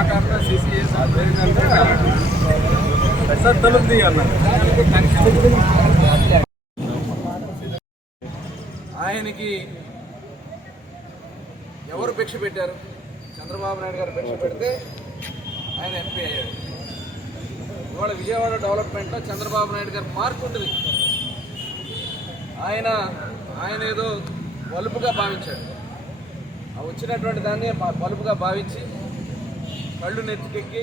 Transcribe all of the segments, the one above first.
Sir ఆయనకి ఎవరు భిక్ష పెట్టారు? చంద్రబాబు నాయుడు గారు భిక్ష పెడితే ఆయన ఎంపీ అయ్యాడు. ఇవాళ విజయవాడ డెవలప్మెంట్లో చంద్రబాబు నాయుడు గారు మార్పు ఉంటుంది. ఆయన ఆయన ఏదో వలుపుగా భావించాడు. ఆ వచ్చినటువంటి దాన్ని మా- భావించి కళ్ళు నెత్తికెక్కి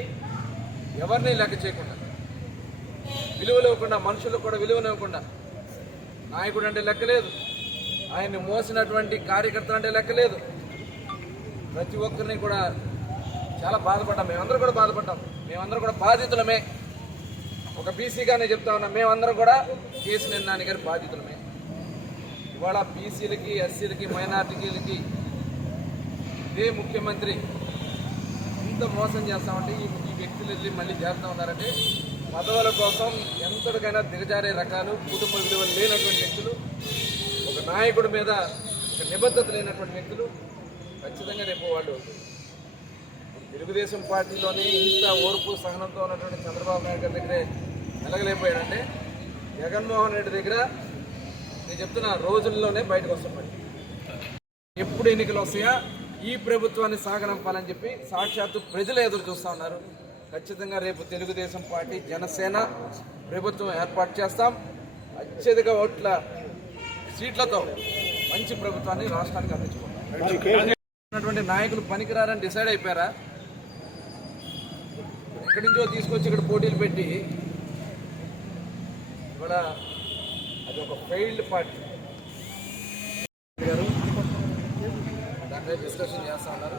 ఎవరిని లెక్క చేయకుండా విలువలు మనుషులకు కూడా విలువనివ్వకుండా నాయకుడు అంటే లెక్కలేదు ఆయన్ని మోసినటువంటి కార్యకర్తలు అంటే లెక్కలేదు ప్రతి ఒక్కరిని కూడా చాలా బాధపడ్డాం. మేమందరం కూడా బాధపడ్డాం. మేమందరం కూడా బాధితులమే. ఒక బీసీగానే చెప్తా ఉన్నాం మేమందరం కూడా కేసు నిన్నాని గారి బాధితులమే. ఇవాళ బీసీలకి ఎస్సీలకి మైనార్టీలకి ఇదే ముఖ్యమంత్రి ఎంత మోసం చేస్తామంటే ఈ ఈ వ్యక్తులు వెళ్ళి మళ్ళీ చేస్తా ఉన్నారంటే పదవుల కోసం ఎంతటికైనా దిగజారే రకాలు కుటుంబ విలువలు లేనటువంటి వ్యక్తులు ఒక నాయకుడి మీద ఒక నిబద్ధత లేనటువంటి వ్యక్తులు ఖచ్చితంగా రేపు వాళ్ళు తెలుగుదేశం పార్టీలోనే ఇంత ఓర్పు సహనంతో ఉన్నటువంటి చంద్రబాబు నాయుడు గారి దగ్గరే వెలగలేకపోయాడంటే జగన్మోహన్ రెడ్డి దగ్గర నేను చెప్తున్న రోజుల్లోనే బయటకు వస్తున్నాయి ఎప్పుడు ఎన్నికలు వస్తాయా? ఈ ప్రభుత్వాన్ని సాగనంపాలని చెప్పి సాక్షాత్తు ప్రజలు ఎదురు చూస్తూ ఉన్నారు. ఖచ్చితంగా రేపు తెలుగుదేశం పార్టీ జనసేన ప్రభుత్వం ఏర్పాటు చేస్తాం. అత్యధిక ఓట్ల సీట్లతో మంచి ప్రభుత్వాన్ని రాష్ట్రానికి అందించుకుంటాం. నాయకులు పనికిరారని డిసైడ్ అయిపోయారా? ఎక్కడి నుంచో తీసుకొచ్చి ఇక్కడ పోటీలు పెట్టి ఇవాళ అది ఒక ఫెయిల్డ్ పార్టీ. గారు దాంట్లో డిస్కషన్ చేస్తా ఉన్నారు.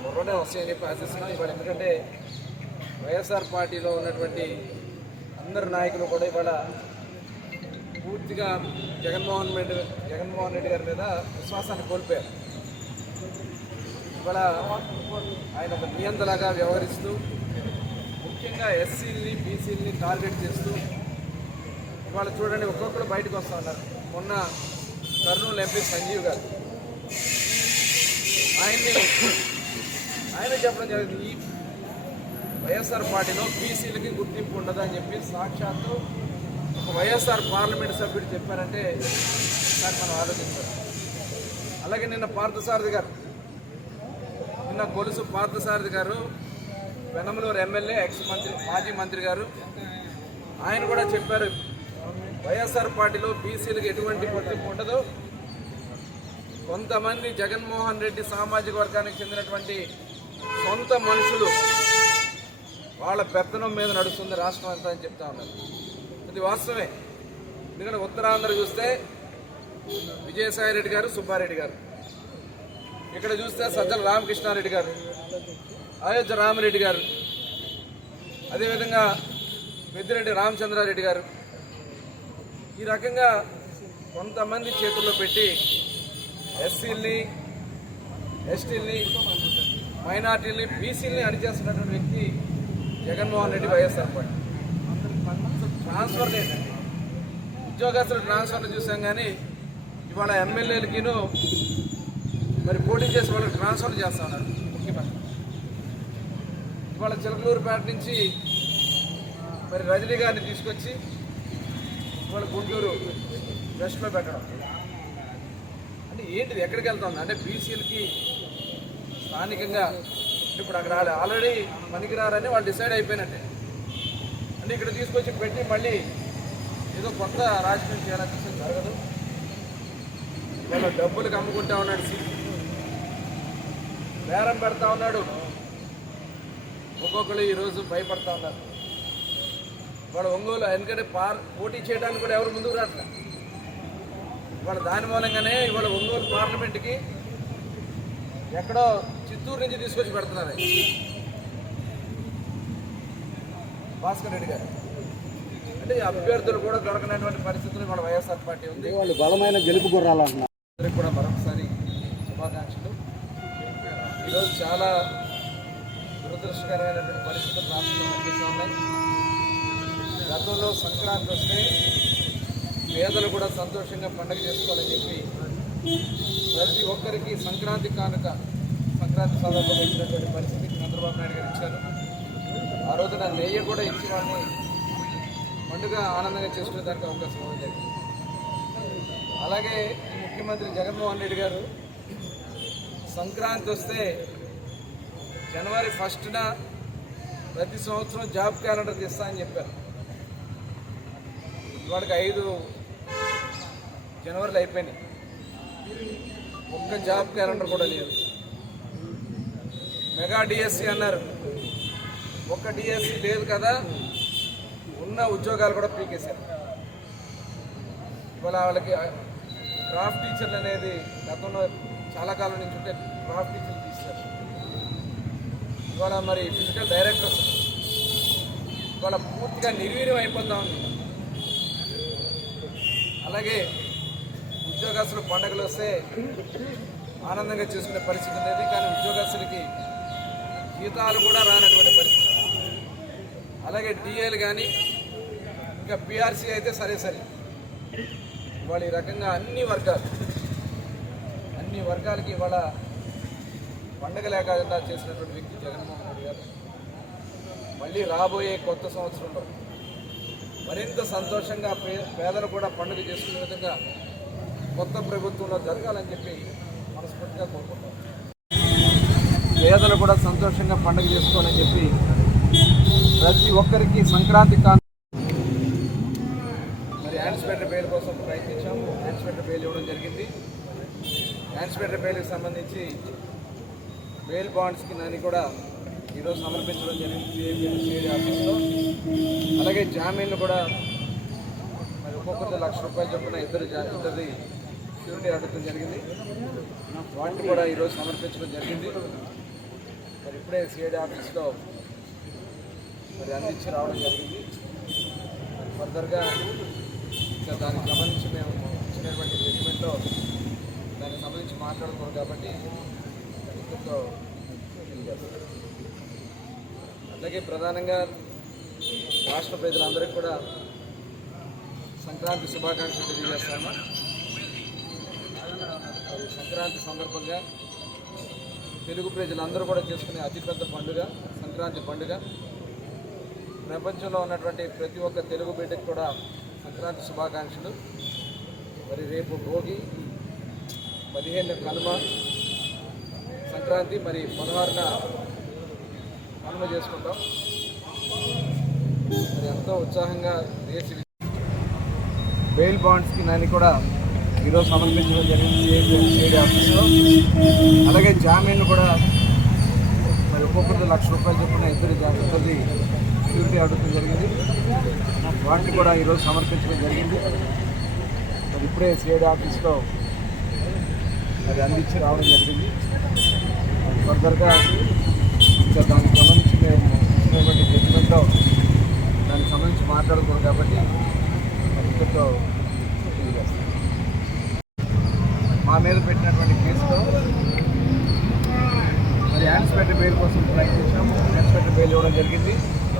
త్వరలోనే వస్తాయని చెప్పి ఆశిస్తున్నాను ఇవాళ ఎందుకంటే వైఎస్ఆర్ పార్టీలో ఉన్నటువంటి అందరు నాయకులు కూడా ఇవాళ పూర్తిగా జగన్మోహన్ రెడ్డి జగన్మోహన్ రెడ్డి గారి మీద విశ్వాసాన్ని కోల్పోయారు. ఇవాళ ఆయన ఒక నియంతలాగా వ్యవహరిస్తూ ముఖ్యంగా ఎస్సీల్ని బీసీల్ని టార్గెట్ చేస్తూ ఇవాళ చూడండి ఒక్కొక్కరు బయటకు వస్తూ ఉన్నారు. మొన్న కర్నూలు ఎంపీ సంజీవ్ గారు. ఆయన్ని ఆయన చెప్పడం జరిగింది. ఈ వైఎస్ఆర్ పార్టీలో బీసీలకి గుర్తింపు ఉండదు అని చెప్పి సాక్షాత్తు ఒక వైఎస్ఆర్ పార్లమెంట్ సభ్యుడు చెప్పారంటే సార్ మనం ఆలోచించాలి. అలాగే నిన్న పార్థసారథి గారు నిన్న గొలుసు పార్థసారథి గారు వెనమలూరు ఎమ్మెల్యే ఎక్స్ మంత్రి మాజీ మంత్రి గారు ఆయన కూడా చెప్పారు వైఎస్ఆర్ పార్టీలో బీసీలకు ఎటువంటి గుర్తింపు ఉండదు. కొంతమంది జగన్మోహన్ రెడ్డి సామాజిక వర్గానికి చెందినటువంటి సొంత మనుషులు వాళ్ళ పెత్తనం మీద నడుస్తుంది రాష్ట్రం అంతా అని చెప్తా ఉన్నారు. ఇది వాస్తవమే. ఎందుకంటే ఉత్తరాంధ్ర చూస్తే విజయసాయి రెడ్డి గారు సుబ్బారెడ్డి గారు. ఇక్కడ చూస్తే సజ్జల రామకృష్ణారెడ్డి గారు అయోధ్య రామరెడ్డి గారు అదేవిధంగా పెద్దిరెడ్డి రామచంద్రారెడ్డి గారు. ఈ రకంగా కొంతమంది చేతుల్లో పెట్టి ఎస్సీల్ని ఎస్టీల్ని మైనార్టీల్ని బీసీల్ని అడిచేస్తున్నటువంటి వ్యక్తి జగన్మోహన్ రెడ్డి వైఎస్ఆర్ పార్టీ. ట్రాన్స్ఫర్ లేదండి ఉద్యోగస్తుల ట్రాన్స్ఫర్లు చూసాం కానీ ఇవాళ ఎమ్మెల్యేలకిను మరి పోటీ చేసి వాళ్ళకి ట్రాన్స్ఫర్ చేస్తా ఉన్నారు. ముఖ్యమంత్రి ఇవాళ చిలకలూరుపేట నుంచి మరి రజనీ గారిని తీసుకొచ్చి ఇవాళ గుంటూరు వెస్ట్లో పెట్టడం. అంటే ఏంటిది? ఎక్కడికి వెళ్తుంది? అంటే బీసీలకి స్థానికంగా ఇప్పుడు అక్కడ ఆల్రెడీ పనికిరారని వాళ్ళు డిసైడ్ అయిపోయినట్టే. అంటే ఇక్కడ తీసుకొచ్చి పెట్టి మళ్ళీ ఏదో కొత్త రాజకీయం చేయాలని చూస్తే జరగదు. ఇవాళ డబ్బులకు అమ్ముకుంటా ఉన్నాడు సీట్ బేరం పెడతా ఉన్నాడు. ఒక్కొక్కరు ఈరోజు భయపడతా ఉన్నారు. వాడు ఒంగోలు ఎందుకంటే పార్ పోటీ చేయడానికి కూడా ఎవరు ముందుకు రాట్లే. ఇవాళ దాని మూలంగానే ఇవాళ ఒంగోలు పార్లమెంట్కి ఎక్కడో చిత్తూరు నుంచి తీసుకొచ్చి పెడుతున్నారు. భాస్కర్ రెడ్డి గారు. అంటే అభ్యర్థులు కూడా దొరకనటువంటి పరిస్థితులు ఇవాళ వైఎస్ఆర్ పార్టీ ఉంది. వాళ్ళు బలమైన గెలుపు గుర్రాలు అంటున్నారు. అందరికి కూడా మరొకసారి శుభాకాంక్షలు. ఈరోజు చాలా దురదృష్టకరమైనటువంటి పరిస్థితులు రాష్ట్రంలో కనిపిస్తూ ఉన్నాయి. గతంలో సంక్రాంతి వస్తే పేదలు కూడా సంతోషంగా పండుగ చేసుకోవాలని చెప్పి ప్రతి ఒక్కరికి సంక్రాంతి కానుక సంక్రాంతి సందర్భంగా ఇచ్చినటువంటి పరిస్థితికి చంద్రబాబు నాయుడు గారు ఇచ్చారు. ఆ రోజున నెయ్యి కూడా ఇచ్చి వాళ్ళని పండుగ ఆనందంగా చేసుకునే దానికి అవకాశం ఇవ్వడం అలాగే ముఖ్యమంత్రి జగన్మోహన్ రెడ్డి గారు సంక్రాంతి వస్తే జనవరి ఫస్ట్న ప్రతి సంవత్సరం జాబ్ క్యాలెండర్ తీస్తా అని చెప్పారు. ఇవాళకి ఐదు జనవరిలో అయిపోయినాయి. ఒక్క జాబ్ క్యాలెండర్ కూడా లేదు. మెగా డిఎస్సి అన్నారు. ఒక్క డిఎస్సి లేదు కదా ఉన్న ఉద్యోగాలు కూడా పీకేశారు. ఇవాళ వాళ్ళకి క్రాఫ్ట్ టీచర్లు అనేది గతంలో చాలా కాలం నుంచి ఉంటే క్రాఫ్ట్ టీచర్లు తీశారు. ఇవాళ మరి ఫిజికల్ డైరెక్టర్స్ ఇవాళ పూర్తిగా నిర్వీర్యం అయిపోతా ఉంది. అలాగే ఉద్యోగస్తులు పండగలు వస్తే ఆనందంగా చేసుకునే పరిస్థితి ఉండేది. కానీ ఉద్యోగస్తులకి జీతాలు కూడా రానటువంటి పరిస్థితి. అలాగే డిఏలు కానీ ఇంకా పిఆర్సీ అయితే సరే సరే. ఇవాళ ఈ రకంగా అన్ని వర్గాలు అన్ని వర్గాలకి ఇవాళ పండగ లేకుండా చేసినటువంటి వ్యక్తి జగన్మోహన్ రెడ్డి గారు. మళ్ళీ రాబోయే కొత్త సంవత్సరంలో మరింత సంతోషంగా పే పేదలు కూడా పండుగ చేసుకునే విధంగా కొత్త ప్రభుత్వంలో జరగాలని చెప్పి మనస్ఫూర్తిగా కోరుకుంటాం పేదలు కూడా సంతోషంగా పండుగ చేసుకోవాలని చెప్పి ప్రతి ఒక్కరికి సంక్రాంతి కాను మరి యాన్స్పేటర్ బెయిల్ కోసం ప్రయత్నించాం. యాన్స్పేటర్ బెయిల్ ఇవ్వడం జరిగింది. యాన్స్పేటర్ బెయిల్కి సంబంధించి బెయిల్ బాండ్స్కి నాని కూడా ఈరోజు సమర్పించడం జరిగింది సిఐడి ఆఫీస్లో. అలాగే జామీన్లు కూడా మరి ఒక్కొక్కటి లక్ష రూపాయలు చొప్పున ఇద్దరు ఇద్దరిది షూరిటీ అడగడం జరిగింది. వాటిని కూడా ఈరోజు సమర్పించడం జరిగింది. మరి ఇప్పుడే సిఐడి ఆఫీస్లో మరి అందించి రావడం జరిగింది. ఫర్దర్గా ఇంకా దానికి సంబంధించి మేము ఇచ్చినటువంటి జడ్జిమెంట్లో దానికి సంబంధించి మాట్లాడుకోరు కాబట్టి ఇంతతో తెలియజేస్తాం అలాగే ప్రధానంగా రాష్ట్ర ప్రజలందరికీ కూడా సంక్రాంతి శుభాకాంక్షలు తెలియజేస్తాము సంక్రాంతి సందర్భంగా తెలుగు ప్రజలందరూ కూడా చేసుకునే అతిపెద్ద పండుగ సంక్రాంతి పండుగ. ప్రపంచంలో ఉన్నటువంటి ప్రతి ఒక్క తెలుగు బిడ్డకు కూడా సంక్రాంతి శుభాకాంక్షలు. మరి రేపు భోగి పదిహేను కనుమ సంక్రాంతి మరి పదహారున కనుమ చేసుకుంటాం. మరి ఎంతో ఉత్సాహంగా దేశ బెయిల్ బాండ్స్కి నన్ను కూడా ఈరోజు సమర్పించడం జరిగింది సిఐడి ఆఫీస్లో. అలాగే జామీన్లు కూడా మరి ఒక్కొక్కరిది లక్ష రూపాయలు చొప్పున ఇద్దరు జాగ్రత్తది ఇద్దరిది అడగడం జరిగింది. వాటిని కూడా ఈరోజు సమర్పించడం జరిగింది. మరి ఇప్పుడే సిఐడి ఆఫీస్లో అది అందించి రావడం జరిగింది. ఫర్దర్గా దానికి